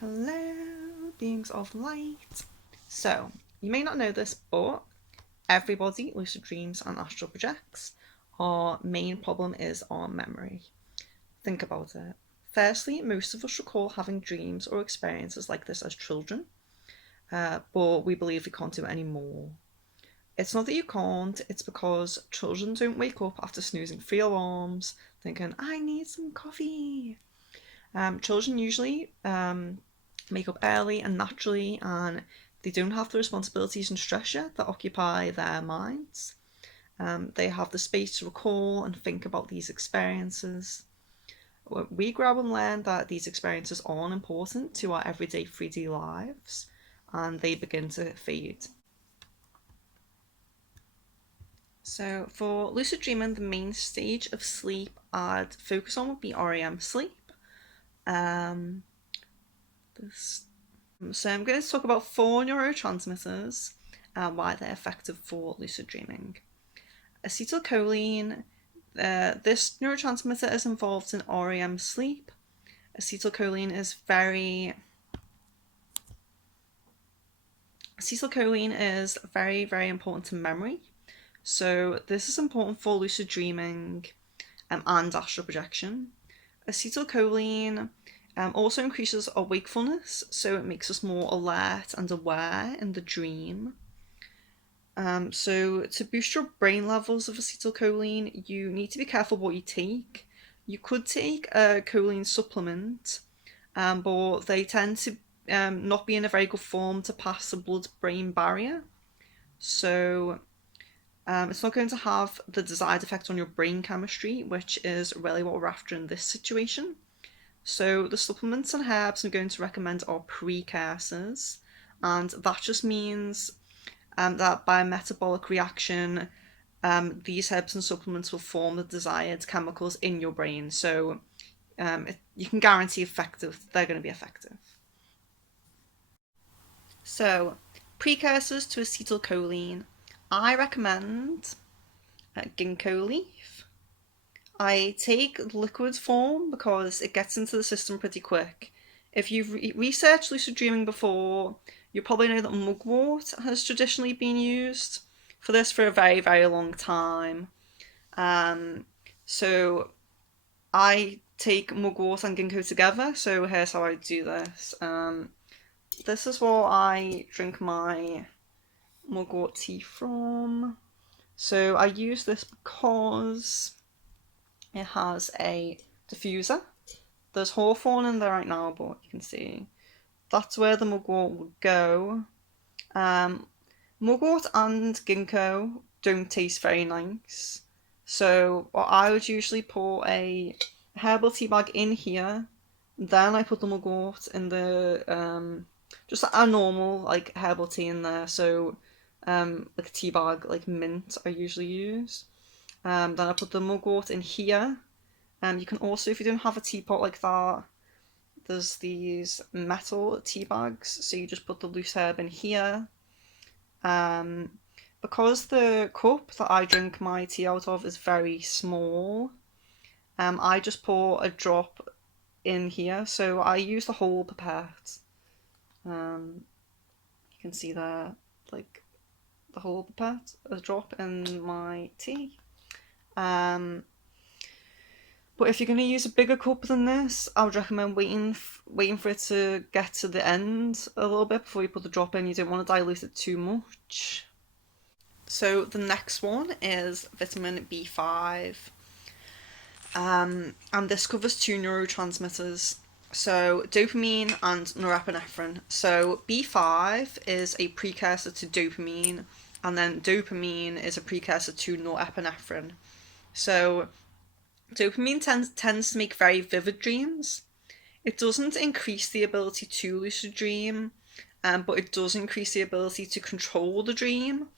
Hello, beings of light. So, you may not know this, but everybody lucid dreams and astral projects. Our main problem is our memory. Think about it. Firstly, most of us recall having dreams or experiences like this as children, but we believe we can't do it anymore. It's not that you can't, it's because children don't wake up after snoozing 3 alarms thinking, I need some coffee. Children usually make up early and naturally, and they don't have the responsibilities and stressor that occupy their minds. They have the space to recall and think about these experiences. We grow up and learn that these experiences aren't important to our everyday 3D lives, and they begin to fade. So, for lucid dreaming, the main stage of sleep I'd focus on would be REM sleep. Um, this So I'm going to talk about 4 neurotransmitters and why they're effective for lucid dreaming. Acetylcholine, this neurotransmitter is involved in REM sleep. Acetylcholine is very, very important to memory. So this is important for lucid dreaming and astral projection. Acetylcholine also increases our wakefulness, so it makes us more alert and aware in the dream. So to boost your brain levels of acetylcholine, you need to be careful what you take. You could take a choline supplement, but they tend to not be in a very good form to pass the blood-brain barrier. So it's not going to have the desired effect on your brain chemistry, which is really what we're after in this situation. So the supplements and herbs I'm going to recommend are precursors, and that just means that by a metabolic reaction, these herbs and supplements will form the desired chemicals in your brain. So you can guarantee they're going to be effective. So, precursors to acetylcholine. I recommend ginkgo leaf. I take liquid form because it gets into the system pretty quick. If you've researched lucid dreaming before, you probably know that mugwort has traditionally been used for this for a very, very long time. So I take mugwort and ginkgo together. So here's how I do this. This is what I drink my mugwort tea from. So I use this because it has a diffuser. There's hawthorn in there right now, but you can see that's where the mugwort would go. Mugwort and ginkgo don't taste very nice. So what I would usually pour a herbal tea bag in here, then I put the mugwort in the just a normal like herbal tea in there. So like a tea bag like mint I usually use. Then I put the mugwort in here. You can also, if you don't have a teapot like that, there's these metal tea bags. So you just put the loose herb in here. Because the cup that I drink my tea out of is very small, I just pour a drop in here. So I use the whole pipette. You can see there, like the whole pipette, a drop in my tea. But if you're going to use a bigger cup than this, I would recommend waiting for it to get to the end a little bit before you put the drop in. You don't want to dilute it too much. So the next one is vitamin B5. And this covers 2 neurotransmitters. So dopamine and norepinephrine. So B5 is a precursor to dopamine, and then dopamine is a precursor to norepinephrine. So dopamine tends to make very vivid dreams. It doesn't increase the ability to lucid dream, but it does increase the ability to control the dream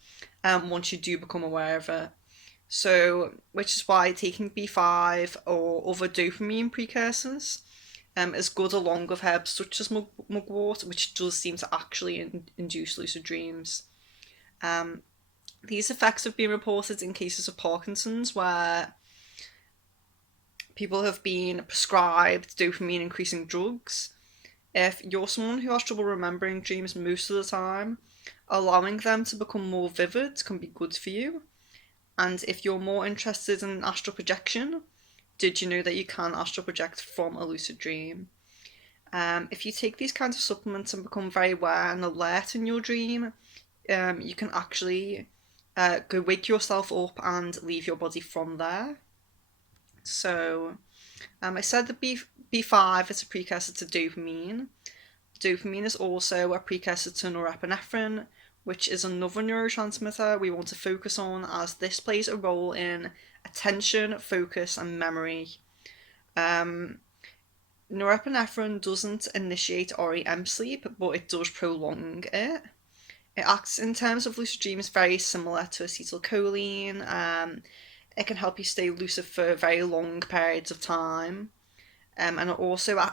once you do become aware of it. So, which is why taking B5 or other dopamine precursors is good along with herbs such as mugwort, which does seem to actually induce lucid dreams. These effects have been reported in cases of Parkinson's where people have been prescribed dopamine increasing drugs. If you're someone who has trouble remembering dreams most of the time, allowing them to become more vivid can be good for you. And if you're more interested in astral projection, did you know that you can astral project from a lucid dream? If you take these kinds of supplements and become very aware and alert in your dream, you can actually go wake yourself up and leave your body from there. So, I said that B5 is a precursor to dopamine. Dopamine is also a precursor to norepinephrine, which is another neurotransmitter we want to focus on as this plays a role in attention, focus, and memory. Um, Norepinephrine doesn't initiate REM sleep, but it does prolong it. It acts in terms of lucid dreams very similar to acetylcholine. It can help you stay lucid for very long periods of time. And it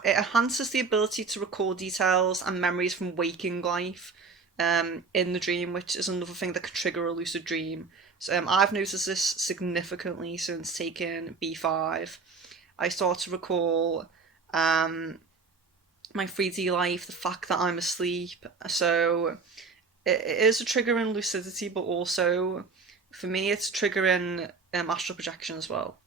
enhances the ability to recall details and memories from waking life in the dream, which is another thing that could trigger a lucid dream. So I've noticed this significantly since taking B5. I start to recall my 3D life, the fact that I'm asleep. So it is a trigger in lucidity, but also for me, it's triggering astral projection as well.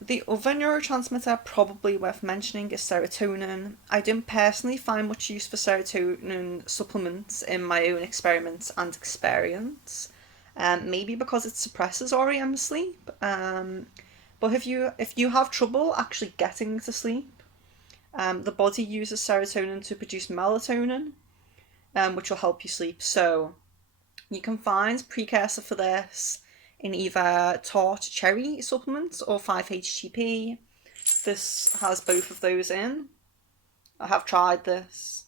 The other neurotransmitter probably worth mentioning is serotonin. I didn't personally find much use for serotonin supplements in my own experiments and experience. Maybe because it suppresses REM sleep. But if you have trouble actually getting to sleep, the body uses serotonin to produce melatonin, which will help you sleep. So you can find precursor for this in either tart cherry supplements or 5-HTP. This has both of those in. I have tried this.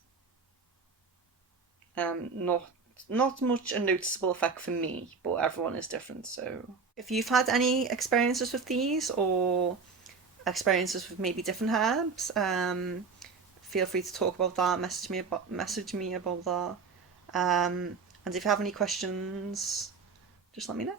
Not much a noticeable effect for me, but everyone is different. So if you've had any experiences with these or experiences with maybe different herbs, feel free to talk about that. Message me about that. And if you have any questions, just let me know.